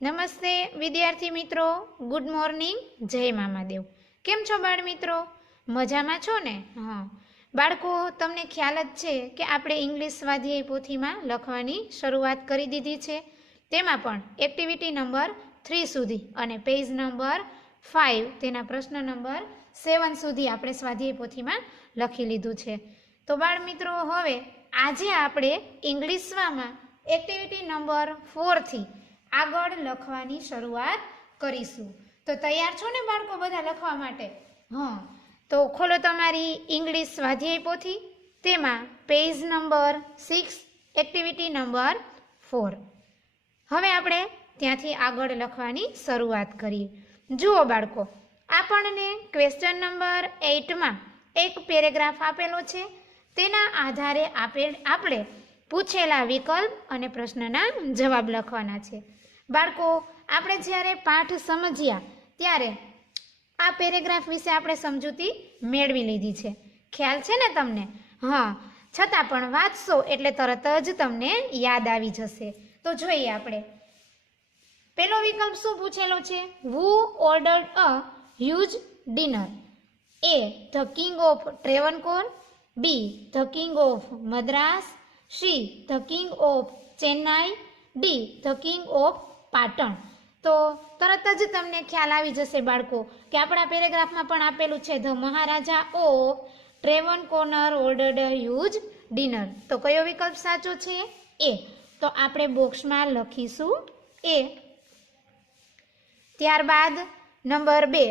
નમસ્તે વિદ્યાર્થી મિત્રો, ગુડ મોર્નિંગ, જય મામાદેવ. કેમ છો બાળ મિત્રો? મજામાં છો ને? હા બાળકો, તમને ખ્યાલ જ છે કે આપણે ઇંગ્લિશ સ્વાધ્યાય પોથીમાં લખવાની શરૂઆત કરી દીધી છે. તેમાં પણ એક્ટિવિટી નંબર 3 સુધી અને પેજ નંબર 5 તેના પ્રશ્ન નંબર 7 સુધી આપણે સ્વાધ્યાય પોથીમાં લખી લીધું છે. તો બાળ મિત્રો, હવે આજે આપણે ઇંગ્લિશમાં એક્ટિવિટી નંબર 4 થી આગળ લખવાની શરૂઆત કરીશું. તો તૈયાર છો ને બાળકો બધા લખવા માટે? હા, તો ખોલો તમારી ઇંગ્લિશ સ્વાધ્યાય પોથી. તેમાં પેજ નંબર 6 એક્ટિવિટી નંબર 4. હવે આપણે ત્યાંથી આગળ લખવાની શરૂઆત કરીએ. જુઓ બાળકો, આપણને ક્વેશ્ચન નંબર 8માં એક પેરેગ્રાફ આપેલો છે. તેના આધારે આપણે પૂછેલા વિકલ્પ અને પ્રશ્નના જવાબ લખવાના છે. બાળકો, આપણે જ્યારે પાઠ સમજ્યા ત્યારે આ પેરેગ્રાફ વિશે આપણે સમજૂતી મેળવી લીધી છે. ખ્યાલ છે ને તમને? હા, છતાં પણ વાંચશો એટલે તરત જ તમને યાદ આવી જશે. તો જોઈએ આપણે. પેલો વિકલ્પ શું પૂછેલો છે? Who ordered a huge dinner? A the king of Travancore, B the king of Madras, C the king of Chennai, D the king of Patan. તો તરત જ તમને ખ્યાલ આવી જશે બાળકો કે આપણા પેરેગ્રાફમાં પણ આપેલું છે the Maharaja of Travancore ordered a huge dinner. તો કયો વિકલ્પ સાચો છે? એ. તો આપણે બોક્સમાં લખીશું એ. ત્યારબાદ number 2,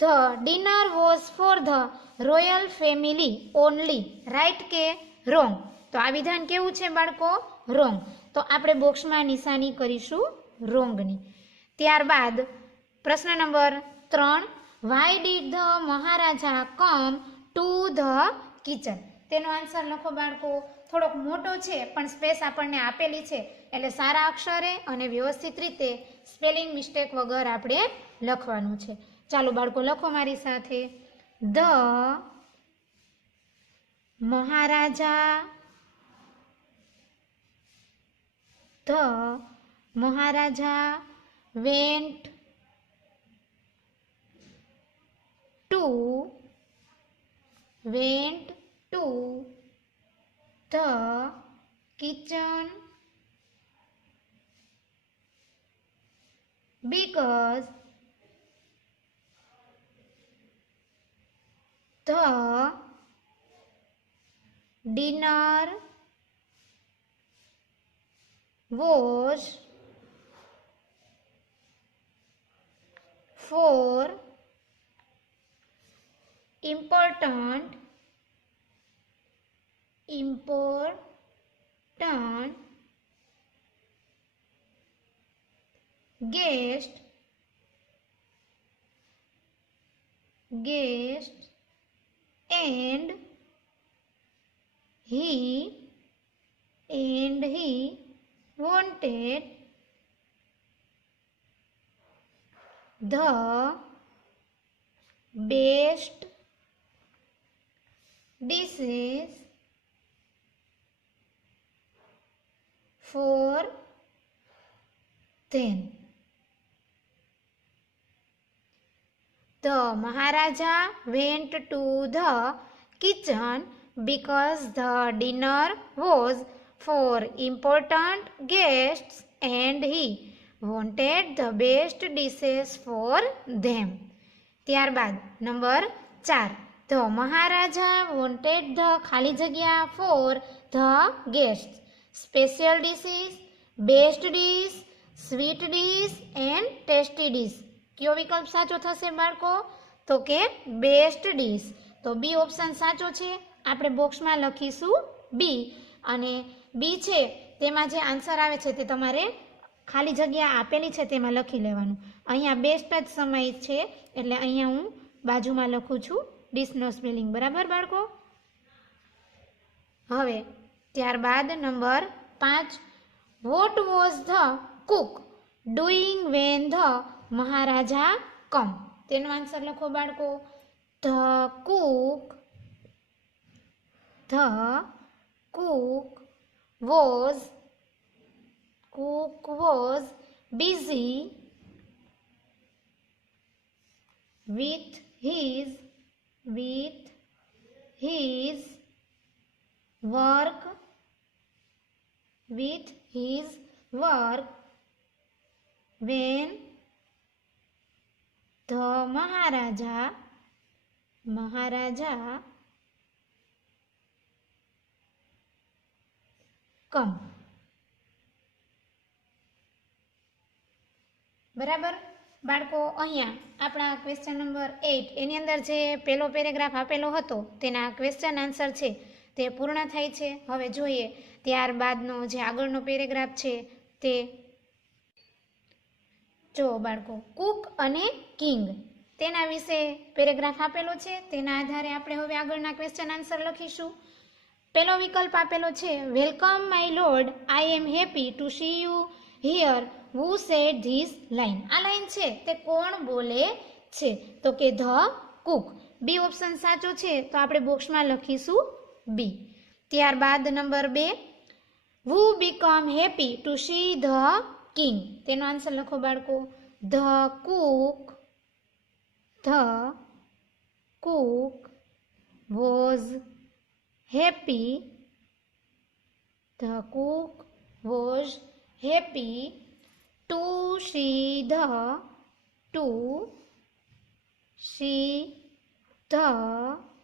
the dinner was for the royal family only, right કે રોંગ? તો આ વિધાન કેવું છે બાળકો? રોંગ. તો આપણે બોક્સમાં નિશાની કરીશું રોંગની. ત્યારબાદ પ્રશ્ન number 3, why did the Maharaja come to the kitchen? તેનો આન્સર લખો બાળકો. થોડોક મોટો છે પણ સ્પેસ આપણને આપેલી છે એટલે સારા અક્ષરે અને વ્યવસ્થિત રીતે સ્પેલિંગ મિસ્ટેક વગર આપણે લખવાનું છે. ચાલો બાળકો, લખો મારી સાથે. The Maharaja went to the kitchen because the dinner was for important guest and he wanted the best dishes for them. The Maharaja went to the kitchen because the dinner was for important guests and he wanted the best dishes for them. ત્યારબાદ number 4, the Maharaja wanted the ખાલી જગ્યા for the guests, special dishes, best dish, sweet dish and tasty dish. કયો વિકલ્પ સાચો થશે બાળકો? તો કે બેસ્ટ ડીશ. તો બી ઓપ્શન સાચો છે. આપણે બોક્સમાં લખીશું બી, અને બી છે તેમાં જે આન્સર આવે છે તે તમારે ખાલી જગ્યા આપેલી છે તેમાં લખી લેવાનું. અહીંયા બેસ્ટ જ સમય છે એટલે અહીંયા હું બાજુમાં લખું છું ડીશનો સ્પેલિંગ. બરાબર બાળકો? હવે ત્યારબાદ number 5, what was the cook doing when the Maharaja come? તેનો આન્સર લખો બાળકો. The cook was busy with his work when the Maharaja come. બરાબર બાળકો, અહીંયા આપણા ક્વેશ્ચન નંબર 8 એની અંદર જે પહેલો પેરેગ્રાફ આપેલો હતો તેના ક્વેશ્ચન આન્સર છે તે પૂર્ણ થાય છે. હવે જોઈએ ત્યારબાદનો જે આગળનો પેરેગ્રાફ છે તે જો બાળકો, કુક અને કિંગ તેના વિશે પેરેગ્રાફ આપેલો છે. તેના આધારે આપણે હવે આગળના ક્વેશ્ચન આન્સર લખીશું. પહેલો વિકલ્પ આપેલો છે, welcome my lord, I am happy to C you hear, who said this line. આ લાઇન છે તે કોણ બોલે છે? તો કે ધ કુક. બી ઓપ્શન સાચો છે, તો આપણે બોક્સમાં લખીશું બી. ત્યારબાદ number 2, who become happy to see the king. તેનો આન્સર લખો બાળકો, the cook was happy to see the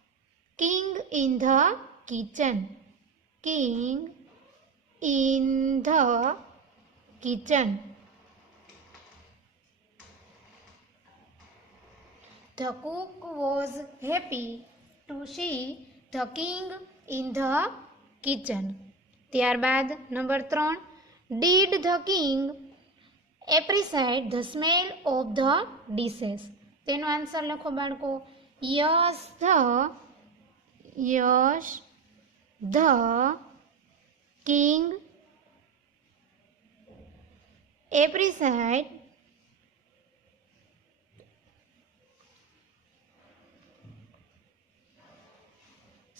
king in the kitchen. The cook was happy to see the king in the kitchen. ત્યારબાદ number 3, did the king appreciate the smell of the dishes. તેનો answer લખો બાળકો, yes the king appreciate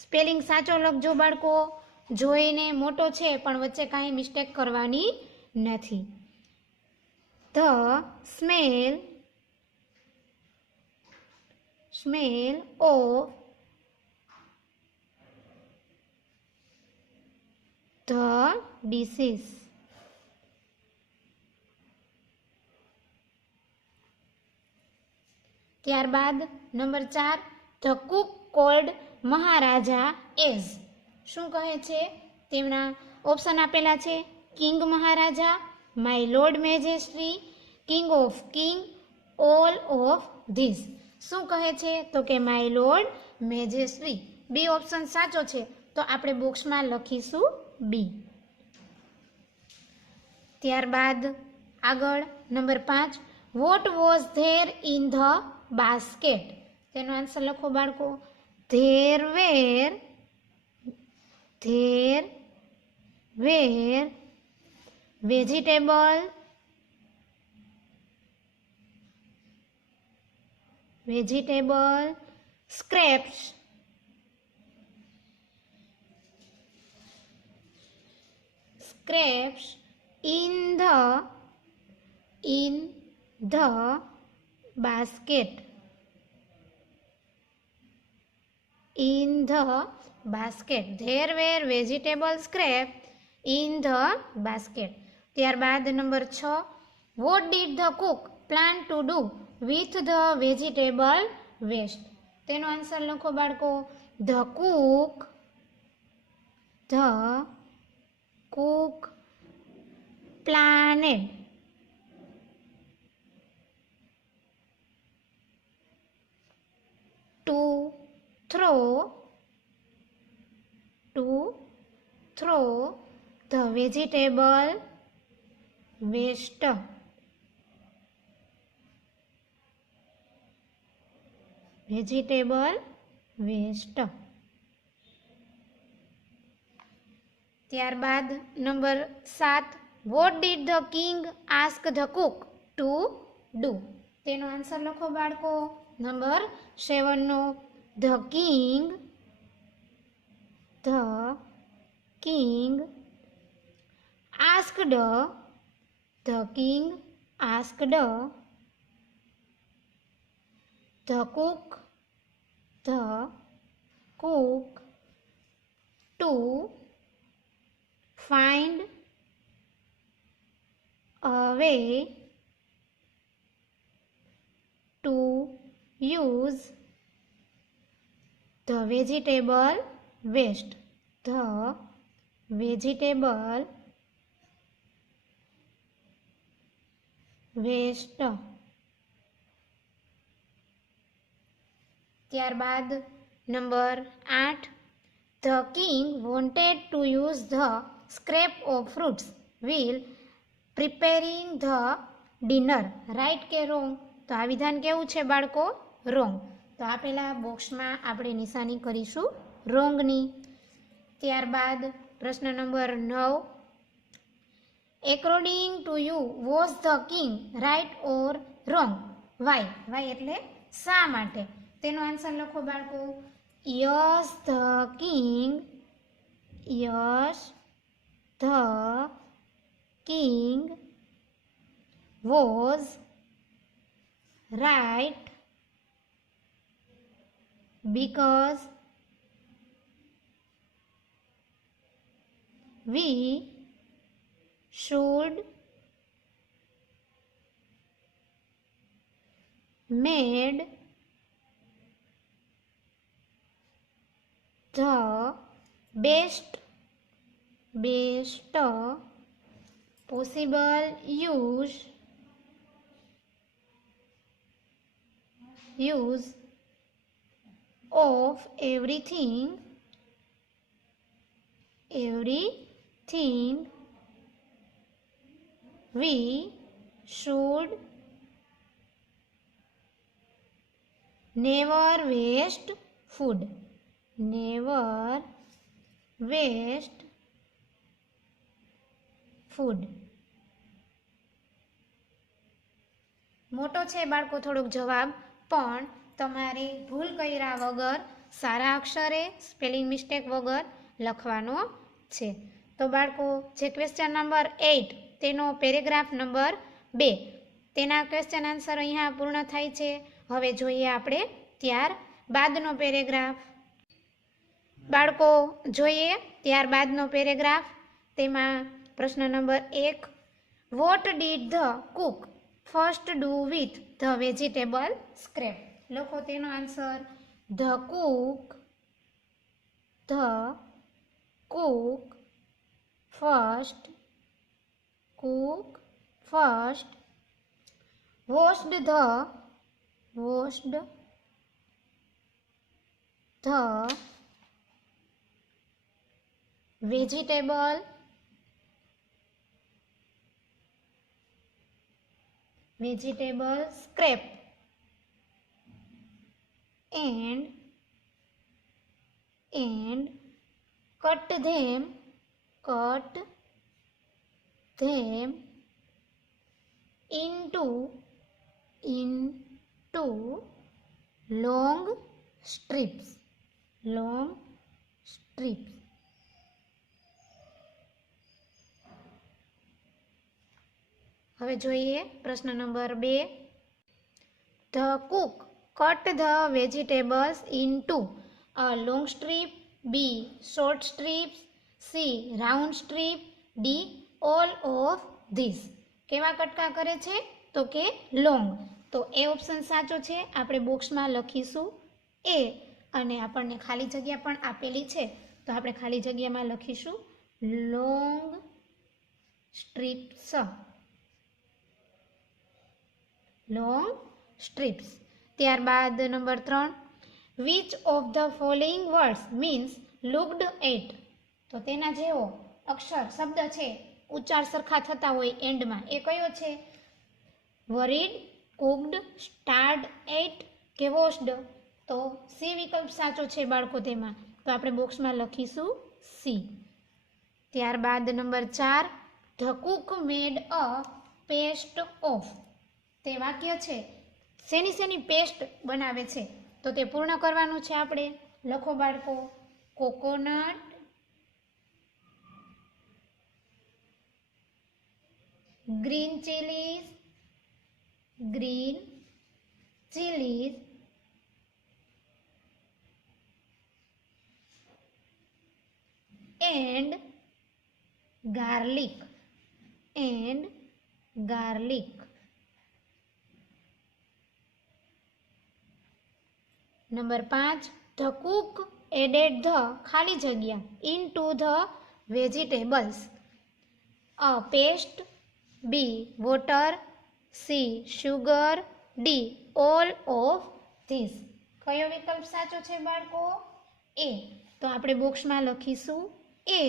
spelling સાચો લખજો બાળકો, જોઈને મોટો છે પણ વચ્ચે કાંઈ મિસ્ટેક કરવાની નથી. The smell of the dishes. ત્યારબાદ number 4, the cook called Maharaja as. શું કહે છે? તેમના ઓપ્શન આપેલા છે, king Maharaja, my lord majesty, king of king, all of these. શું કહે છે? તો કે my lord majesty. B option સાચો છે, તો આપણે બોક્સમાં લખીશું બી. ત્યારબાદ આગળ number 5, what was there in the basket. તેનો આન્સર લખો બાળકો, There were vegetable scraps in the basket. There were vegetable scraps in the basket. ત્યારબાદ number 6, what did the cook plan to do with the vegetable waste. તેનો answer લખો બાળકો, the cook planned to throw the vegetable waste. ત્યારબાદ number 7, what did the king ask the cook to do. તેનો answer લખો બાળકો, number 7 નો, the king asked asked the cook to find a way to use the vegetable waste. The vegetable waste. ત્યારબાદ number 8. The king wanted to use the scrap of fruits while preparing the dinner. Right કે wrong? તો આ વિધાન કેવું છે બાળકો? Wrong. તો આપેલા બોક્સમાં આપણે નિશાની કરીશું રોંગની. ત્યારબાદ પ્રશ્ન number 9. According to you, was the king right or wrong? Why? Why એટલે શા માટે? તેનો આન્સર લખો બાળકો. Yes, the king was right because we should made the best possible use of everything we should never waste food. મોટો છે બાળકો થોડોક જવાબ, પણ તમારે ભૂલ કર્યા વગર સારા અક્ષરે સ્પેલિંગ મિસ્ટેક વગર લખવાનો છે. તો બાળકો જે ક્વેશ્ચન નંબર 8 તેનો પેરેગ્રાફ નંબર 2 તેના ક્વેશ્ચન આન્સર અહીંયા પૂર્ણ થાય છે. હવે જોઈએ આપણે ત્યારબાદનો પેરેગ્રાફ. બાળકો જોઈએ ત્યારબાદનો પેરેગ્રાફ. તેમાં પ્રશ્ન number 1. What did the Cook first do with the vegetable scrap? લખો તેનો answer. The Cook first washed the vegetable scrap and cut them into long strips. હવે જોઈએ પ્રશ્ન number 2. The cook cut the vegetables into a long strip, B short strips, C round strip, D all of these. કેવા કટકા કરે છે? તો કે long. તો એ ઓપ્શન સાચો છે. આપણે બોક્સમાં લખીશું એ, અને આપણને ખાલી જગ્યા પણ આપેલી છે, તો આપણે ખાલી જગ્યામાં લખીશું લોંગ સ્ટ્રીપ્સ. ત્યારબાદ number 3. Which of the following words means looked at? તો તેના જેવો અક્ષર શબ્દ છે ઉચ્ચાર સરખા થતા હોય એન્ડમાં, એ કયો છે? વરીડ, કુકડ, સ્ટાર્ડ એટ કે વોશ્ડ? તો સી વિકલ્પ સાચો છે બાળકો તેમાં, તો આપણે બોક્સમાં લખીશું સી. ત્યારબાદ number 4. The Cook made a paste of? તે વાક્ય છે શેની પેસ્ટ બનાવે છે? તો તે પૂર્ણ કરવાનું છે આપણે. લખો બાળકો. Coconut, green chillies, green chilies and garlic and garlic. Number 5, the cook added the ખાલી જગ્યા into the vegetables. A paste, B water, C sugar, D all of this. કયો વિકલ્પ સાચો છે બાળકો? એ. તો આપણે બોક્સમાં લખીશું એ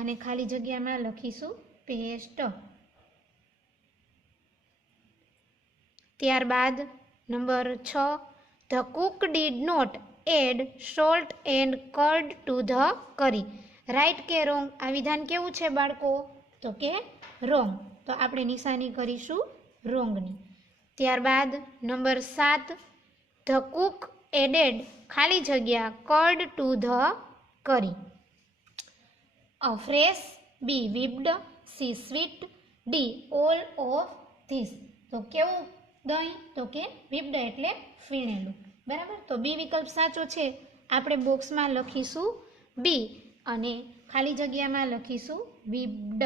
અને ખાલી જગ્યામાં લખીશું પેસ્ટ. ત્યારબાદ number 6, the cook did not add salt and curd to the curry. Right કે રોંગ? આ વિધાન કેવું છે બાળકો? તો કે રોંગ. તો આપણે નિશાની કરીશું રોંગની. ત્યારબાદ નંબર 7, the cook added ખાલી જગ્યા curd to the curry. A fresh, B whipped, C sweet, D all of this. તો કેવું દહીં? તો કે whipped એટલે ફીણેલું. બરાબર. તો બી વિકલ્પ સાચો છે. આપણે બોક્સમાં લખીશું બી અને ખાલી જગ્યામાં લખીશું whipped.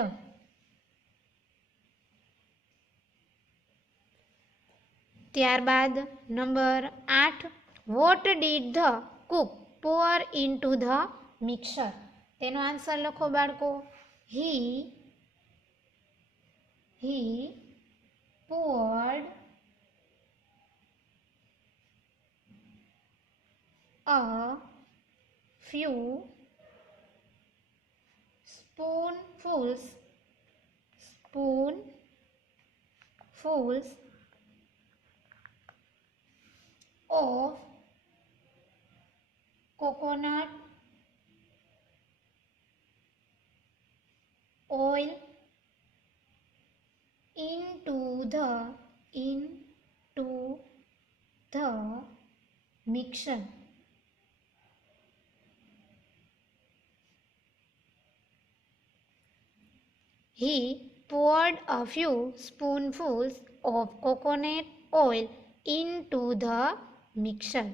ત્યારબાદ number 8, what did the cook pour into the mixture? તેનો આન્સર લખો બાળકો. he poured a few spoonfuls of coconut oil into the mixture. He poured a few spoonfuls of coconut oil into the mixture.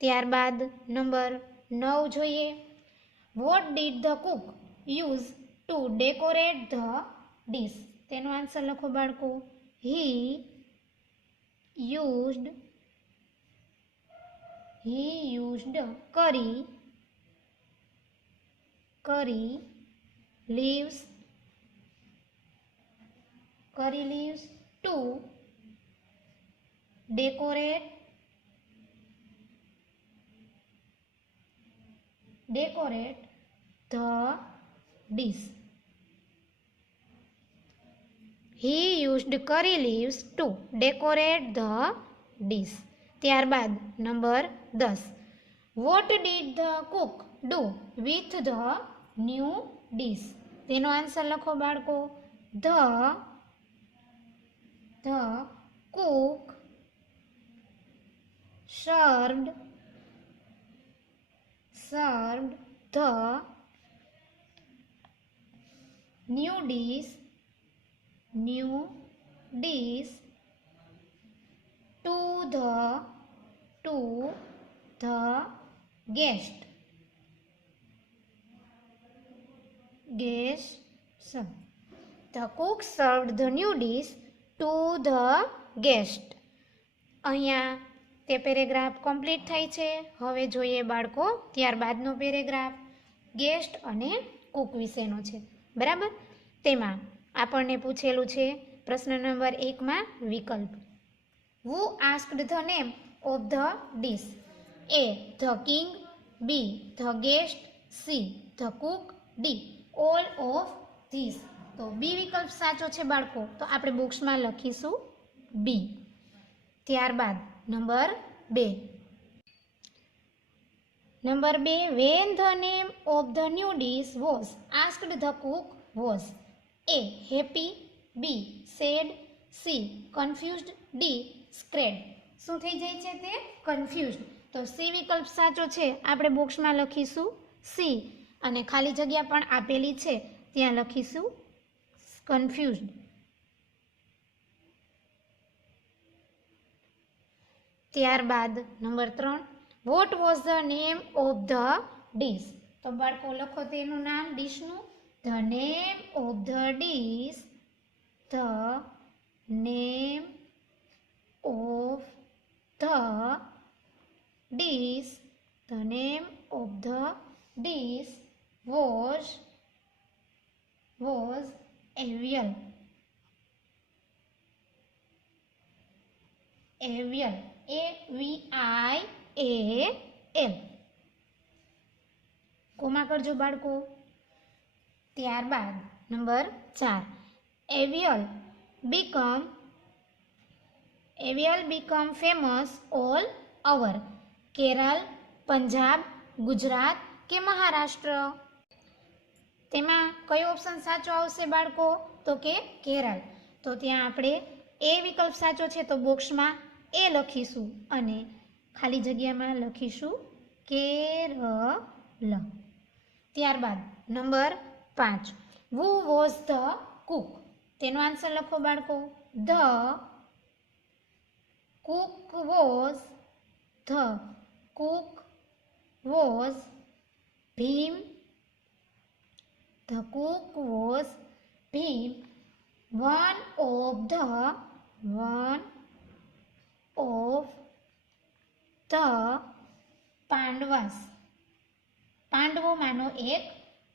ત્યારબાદ number 9 જોઈએ. What did the cook use to decorate the dish? તેનો answer લખો બાળકો. He used curry leaves to decorate the dish. He used curry leaves to decorate the dish. ત્યારબાદ number 10, what did the cook do with the new dish? તેનો answer લખો બાળકો. The cook served the new dish to the guest. The cook served the new dish to the guest. અહીંયા તે paragraph complete થાય છે. હવે જોઈએ બાળકો ત્યારબાદનો પેરેગ્રાફ ગેસ્ટ અને કુક વિશેનો છે. બરાબર. તેમાં આપણને પૂછેલું છે પ્રશ્ન નંબર 1માં વિકલ્પ. Who asked the name of the dish? A. The king, B. The guest, C. The cook, D. All of these. તો બી વિકલ્પ સાચો છે બાળકો. તો આપણે બોક્સમાં લખીશું બી. ત્યારબાદ number 2. When the name of the new dish was asked, the cook was A. Happy, B. Sad, C. Confused, D. Scared. શું થઈ જાય છે તે? કન્ફ્યુઝડ. તો સી વિકલ્પ સાચો છે. આપણે બોક્સમાં લખીશું સી અને ખાલી જગ્યા પણ આપેલી છે ત્યાં લખીશું કન્ફ્યુઝડ. ત્યારબાદ number 3, what was the name of the dish? તો બાળકો લખો તેનું નામ ડીશનું. The name of the dish, the name of the dish, the name of the dish was avial. Avial, AVIAL. Comma કરજો બાળકો. ત્યારબાદ number 4, avial become famous all over. Kerala, Punjab, Gujarat કે મહારાષ્ટ્ર? તેમાં કયો ઓપ્શન સાચો આવશે બાળકો? તો કે કેરળ. તો ત્યાં આપણે એ વિકલ્પ સાચો છે તો બોક્સમાં એ લખીશું અને ખાલી જગ્યામાં લખીશું કેરળ. ત્યારબાદ number 5, who was the cook? તેનો આન્સર લખો બાળકો. The cook was Bhim. The cook was Bhim, one of the Pandavas. પાંડવોમાંનો એક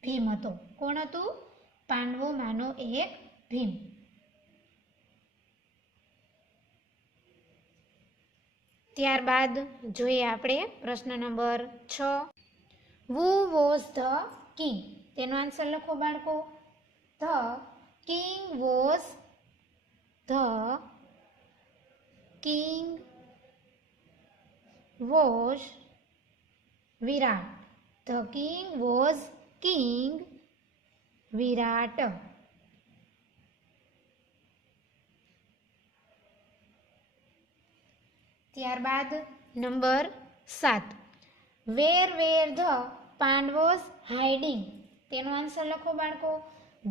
ભીમ હતો. કોણ હતું? પાંડવોમાંનો એક ભીમ. ત્યારબાદ જોઈએ આપણે પ્રશ્ન number 6, who was the king? તેનો આન્સર લખો બાળકો. The king was Virat. The king was King વિરાટ. ત્યારબાદ number 7, where were the Pandavas hiding? તેનો આન્સર લખો બાળકો.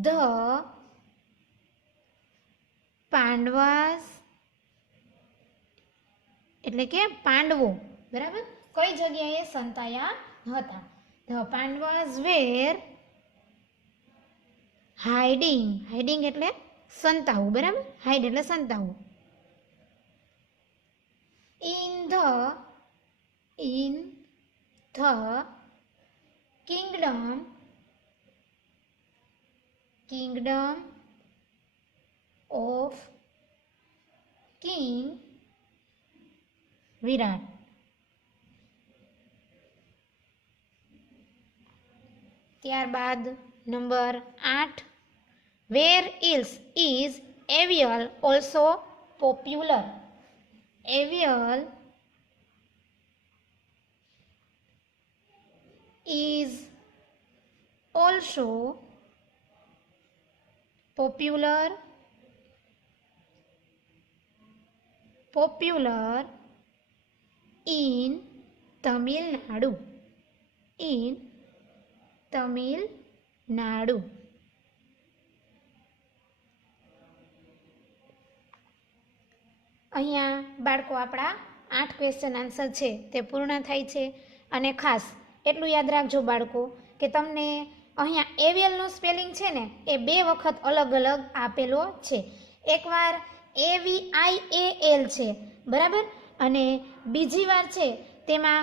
The Pandavas એટલે કે પાંડવો, બરાબર, કઈ જગ્યાએ સંતાયા હતા? The Pandavas were hiding. Hiding એટલે સંતાવું, બરાબર? હાઇડ એટલે સંતાવું. In the kingdom of King વિરાટ. ત્યારબાદ number 8, where else is avial also popular? Avial is also popular in Tamil Nadu. અહીંયા બાળકો આપણા 8 ક્વેશ્ચન આન્સર છે તે પૂર્ણ થાય છે. અને ખાસ એટલું યાદ રાખજો બાળકો કે તમને અહીંયા એવિયલનું સ્પેલિંગ છે ને એ 2 વખત અલગ અલગ આપેલો છે. એકવાર AVIAL છે, બરાબર, અને બીજી વાર છે તેમાં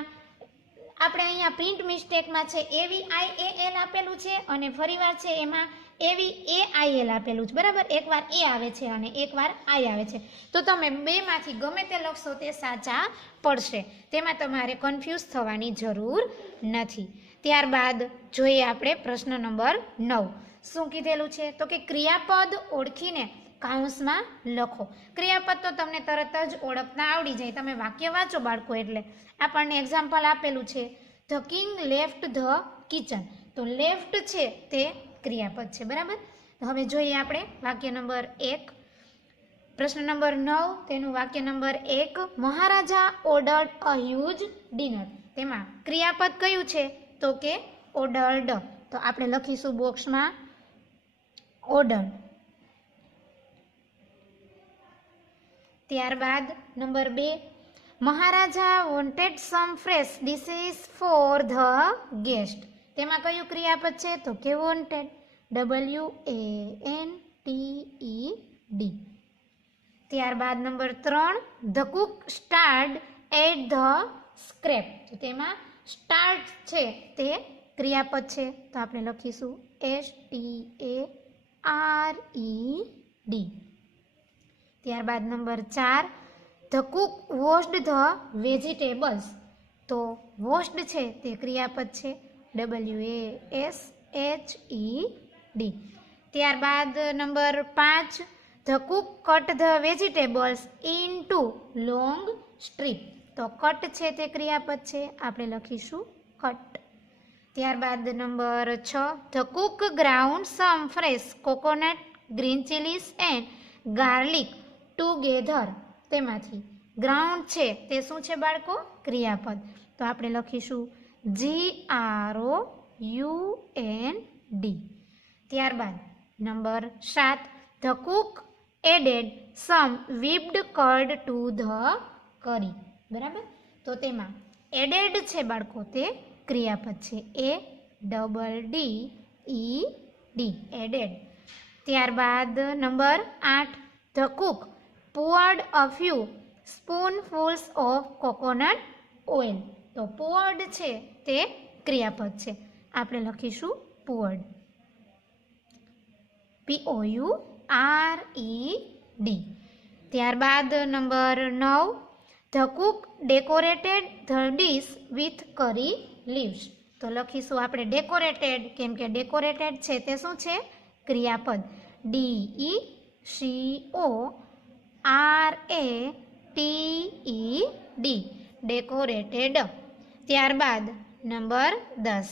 આપણે અહીંયા પ્રિન્ટ મિસ્ટેકમાં છે AVIAL આપેલું છે અને ફરીવાર છે એમાં AVAIL આપેલું છે, બરાબર. એકવાર એ આવે છે અને એકવાર આઈ આવે છે. તો તમે બેમાંથી ગમે તે લખશો તે સાચા પડશે. તેમાં તમારે કન્ફ્યુઝ થવાની જરૂર નથી. ત્યારબાદ જોઈએ આપણે પ્રશ્ન નંબર 9. શું કીધેલું છે? તો કે ક્રિયાપદ ઓળખીને કાઉન્સમાં લખો. ક્રિયાપદ તો તમને તરત જ ઓળખતા આવડી જાય. તમે વાક્ય વાંચો બાળકો એટલે આપણને એક્ઝામ્પલ આપેલું છે, the king left the kitchen. તો લેફ્ટ છે તે ક્રિયાપદ છે, બરાબર. હવે જોઈએ આપણે વાક્ય નંબર 1. પ્રશ્ન નંબર 9 તેનું વાક્ય number 1, Maharaja ordered a huge dinner. તેમાં ક્રિયાપદ કયું છે? તો કે ઓર્ડર્ડ. તો આપણે લખીશું બોક્સમાં ઓર્ડર્ડ. ત્યારબાદ number 2, Maharaja wanted some fresh dishes for the guest. તેમાં કયું ક્રિયાપદ છે? તો કે વોન્ટેડ. WANTED. ત્યારબાદ number 3, the cook started at the scrap. તો તેમાં સ્ટાર્ટ છે તે ક્રિયાપદ છે, તો આપણે લખીશું STARED. ત્યારબાદ number 4, the cook washed the vegetables. તો વોશ્ડ છે તે ક્રિયાપદ છે, WASHED. ત્યારબાદ number 5, the cook cut the vegetables into long strip. તો કટ છે તે ક્રિયાપદ છે, આપણે લખીશું કટ. ત્યારબાદ number 6, the cook ground some fresh coconut, green chillies and garlic together. તેમાંથી ગ્રાઉન્ડ છે તે શું છે બાળકો? ક્રિયાપદ. તો આપણે લખીશું GROUND. ત્યારબાદ number 7, the cook added some whipped curd to the curry. બરાબર, તો તેમાં એડેડ છે બાળકો તે ક્રિયાપદ છે, ADDED. એડેડ. ત્યારબાદ number 8, the Cook poured a few spoonfuls of coconut oil. તો poured છે તે ક્રિયાપદ છે, આપણે લખીશું poured. POURED. ત્યારબાદ number 9, the Cook decorated the dish with કરી લીવ્સ. તો લખીશું આપણે ડેકોરેટેડ, કેમ કે ડેકોરેટેડ છે તે શું છે? ક્રિયાપદ, DECORATED. ડેકોરેટેડ. ત્યારબાદ number 10,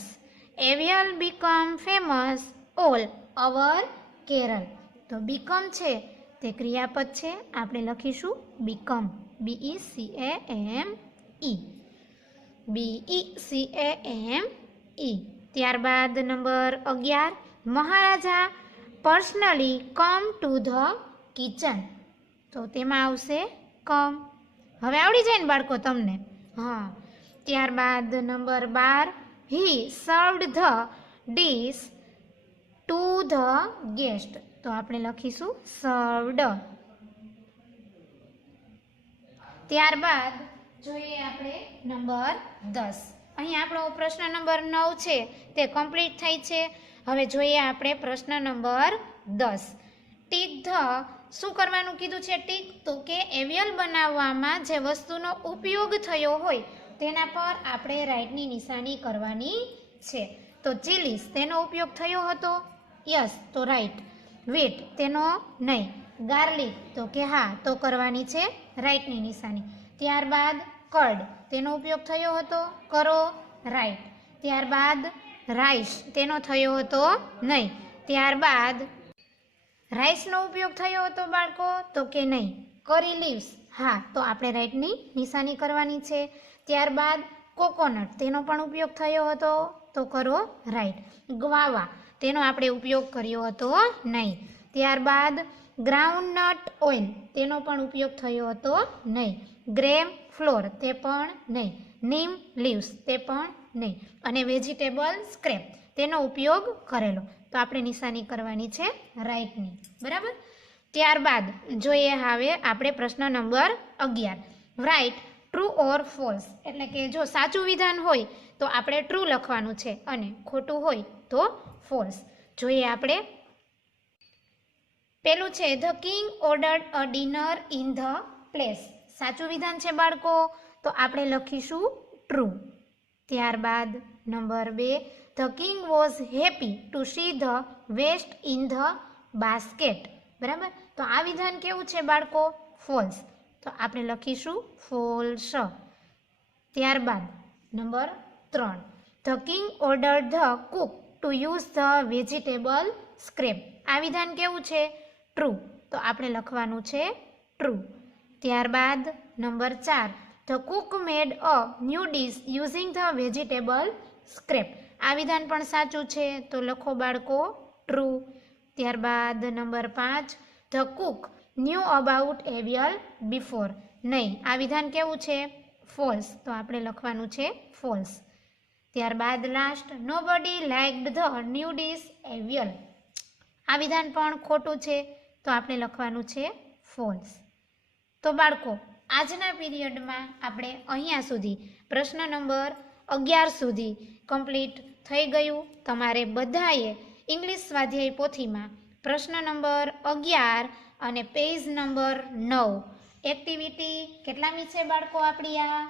avial become famous all over Kerala. તો બીકમ છે તે ક્રિયાપદ છે, આપણે લખીશું બીકમ, BECAME. ત્યારબાદ number 11, Maharaja personally come to the kitchen. તો તેમાં આવશે કમ. હવે આવડી જાય ને બાળકો તમને? હા. ત્યારબાદ number 12, he સર્વડ the dish to the guest. તો આપણે લખીશું સર્વડ. ત્યારબાદ જોઈએ આપણે નંબર 10. અહીં આપણો પ્રશ્ન નંબર 9 છે તે કમ્પ્લીટ થાય છે. હવે જોઈએ આપણે પ્રશ્ન નંબર 10. Tick the. શું કરવાનું કીધું છે ટીક? તો કે એવિયલ બનાવવામાં જે વસ્તુનો ઉપયોગ થયો હોય તેના પર આપણે રાઈટની નિશાની કરવાની છે. તો ચીલીસ તેનો ઉપયોગ થયો હતો, યસ, તો રાઈટ. વીટ તેનો નહીં. ગાર્લિક તો કે હા, તો કરવાની છે રાઈટની નિશાની. ત્યારબાદ કર્ડ તેનો ઉપયોગ થયો હતો, કરો રાઈટ. ત્યારબાદ રાઈસ તેનો થયો હતો નહીં. ત્યારબાદ રાઈસનો ઉપયોગ થયો હતો બાળકો, તો કે નહીં. કરી લીવ્સ, હા, તો આપણે રાઈટની નિશાની કરવાની છે. ત્યારબાદ કોકોનટ તેનો પણ ઉપયોગ થયો હતો, તો કરો રાઈટ. ગ્વાવા તેનો આપણે ઉપયોગ કર્યો હતો નહીં. ત્યારબાદ ગ્રાઉન્ડનટ ઓઇલ તેનો પણ ઉપયોગ થયો હતો નહીં. ગ્રેમ ફ્લોર તે પણ નહીં. નીમ લીવ્સ તે પણ નહીં. અને વેજીટેબલ સ્ક્રેપ તેનો ઉપયોગ કરેલો, તો આપણે નિશાની કરવાની છે રાઈટની. બરાબર. ત્યારબાદ જોઈએ હવે આપણે પ્રશ્ન number 11. Write true or false. એટલે કે જો સાચું વિધાન હોય તો આપણે ટ્રુ લખવાનું છે અને ખોટું હોય તો ફોલ્સ. જોઈએ આપણે. પેલું છે the king ordered a dinner in the place. સાચું વિધાન છે બાળકો, તો આપણે લખીશું ટ્રુ. ત્યારબાદ number 2, the king was happy to see the waste in the basket. બરાબર, તો આ વિધાન કેવું છે બાળકો? ફોલ્સ, તો આપણે લખીશું ફોલ્સ. ત્યારબાદ number 3, the king ordered the Cook to use the vegetable scrap. આ વિધાન કેવું છે? ટ્રુ, તો આપણે લખવાનું છે ટ્રુ. ત્યારબાદ number 4, the Cook made a new dish using the vegetable scrap. આ વિધાન પણ સાચું છે, તો લખો બાળકો ટ્રુ. ત્યારબાદ number 5, the Cook new about aviyal before. નહીં, આ વિધાન કેવું છે? ફોલ્સ. તો આપણે લખવાનું છે ફોલ્સ. ત્યારબાદ last, nobody લાઇક્ડ the new dish aviyal. આ વિધાન પણ ખોટું છે, તો આપણે લખવાનું છે ફોલ્સ. તો બાળકો, આજના પીરિયડમાં આપણે અહીંયા સુધી પ્રશ્ન નંબર 11 સુધી કમ્પ્લીટ થઈ ગયું. તમારે બધાએ ઇંગ્લિશ સ્વાધ્યાય પોથીમાં પ્રશ્ન નંબર 11 અને પેજ નંબર 9 એક્ટિવિટી કેટલામી છે બાળકો? આપણી આ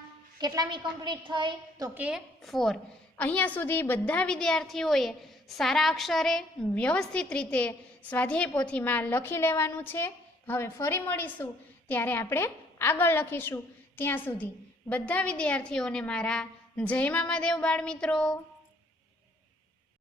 કેટલામી કમ્પ્લીટ થઈ? તો કે 4. અહીંયા સુધી બધા વિદ્યાર્થીઓએ સારા અક્ષરે વ્યવસ્થિત રીતે સ્વાધ્યાય પોથીમાં લખી લેવાનું છે. હવે ફરી મળીશું ત્યારે આપણે આગળ લખીશું. ત્યાં સુધી બધા વિદ્યાર્થીઓને મારા જય મામાદેવ બાળ મિત્રો.